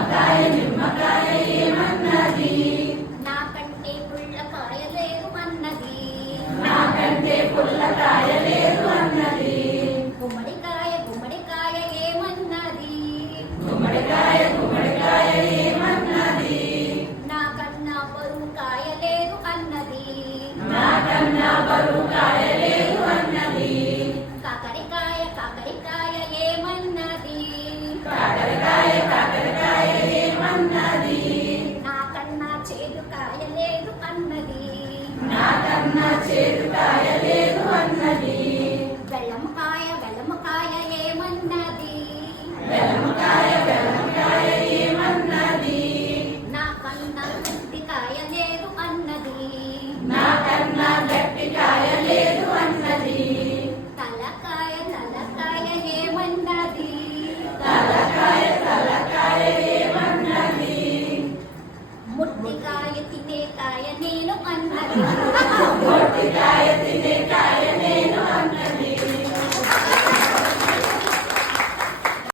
నిమ్మకాయ ఏమన్నది? నాకంటే పుల్లకాయ లేదు అన్నది. నాకంటే పుల్లకాయ లేదు అన్నది. గుమ్మడికాయ ఏమన్నది? గుమ్మడికాయ ఏమన్నది? నాకన్నా బరువు కాయ లేదు అన్నది. నాకన్నా బరువు కాయ లేదు అన్నది. కాకరకాయ ఏమన్నది? కాకరకాయ ఏమన్నది? నాకన్నా చేదు కాయ లేదు అన్నది. నాకన్నా చేదు